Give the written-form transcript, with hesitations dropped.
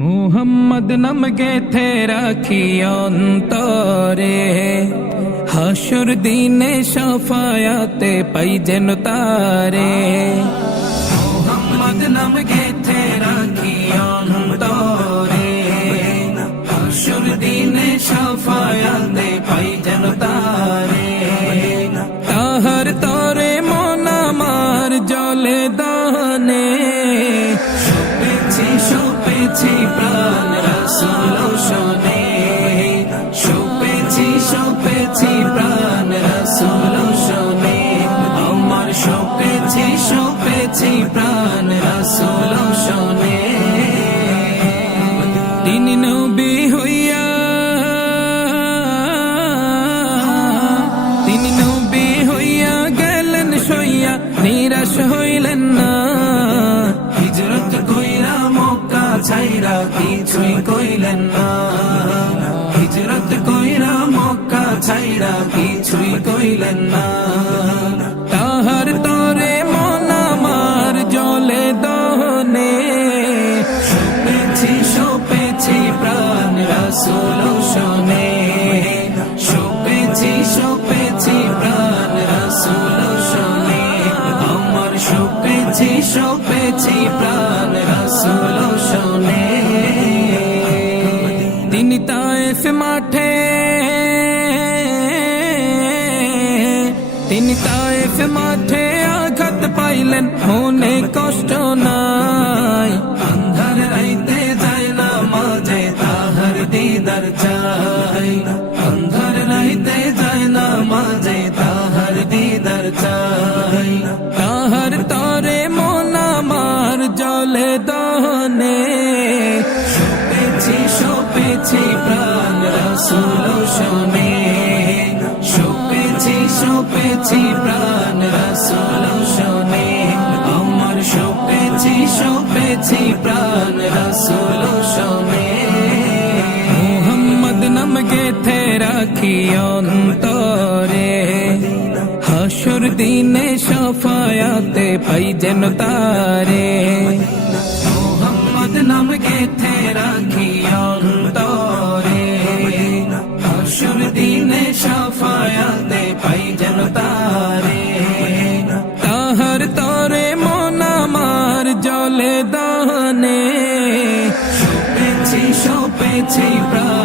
মুহাম্মদ নাম গেথে রাখি অন্তরে, হাসুর দিনে শাফায়াতে পাই যেন তারে। মুহাম্মদ নাম গেথে রাখি অন্তরে, হাসুর দিনে শাফায়াতে পাই যেন তারে। তাহার তরে মন আমার জলে দহনে, শোপেছি প্রাণ রাসূল শোনে, শোপেছি প্রাণ রাসূল শোনে, আমার শোপেছি প্রাণ রাসূল শোনে। তিনি নবী হইয়া, তিনি নবী হইয়া গেলেন সইয়া, নিরাশ হইলেন না। হিজরত কইরা মক্কা ছাইরা কিছুই কইলেন না, হিজরত কইরা মক্কা ছাইরা কিছুই কইলেন না। তাহার তরে মন আমার জলে দহনে, শোপেছি প্রাণ রাসূল শোনে, শোপেছি প্রাণ রাসূল শোনে, আমার শোপেছি প্রাণ রাসূল শোনে। তিনি তায়েফ মাঠে, তিনি তায়েফ মাঠে আঘাত পাইলেন, মনে কষ্ট নাই। আন্ধার রাইতে যায় না মাঝে তাহার দিদার চাই, আন্ধার রাইতে যায় না মাঝে তাহার দিদার চাই। তাহার তরে মন আমার জলে দহনে, শোপেছি প্রাণ রাসূল শোনে, শোপেছি প্রাণ রাসূল শোনে, আমার শোপেছি প্রাণ রাসূল শোনে। মুহাম্মদ নাম গেথে রাখি অন্তরে, হাসুর দিনে শাফায়াতে পাই যেন তারে। মুহাম্মদ নাম গেথে রাখি অন্তরে, হাসুর দিনে শাফায়াতে পাই যেন তারে। তাহার তরে মন আমার জলে দহনে, শোপেছি প্রাণ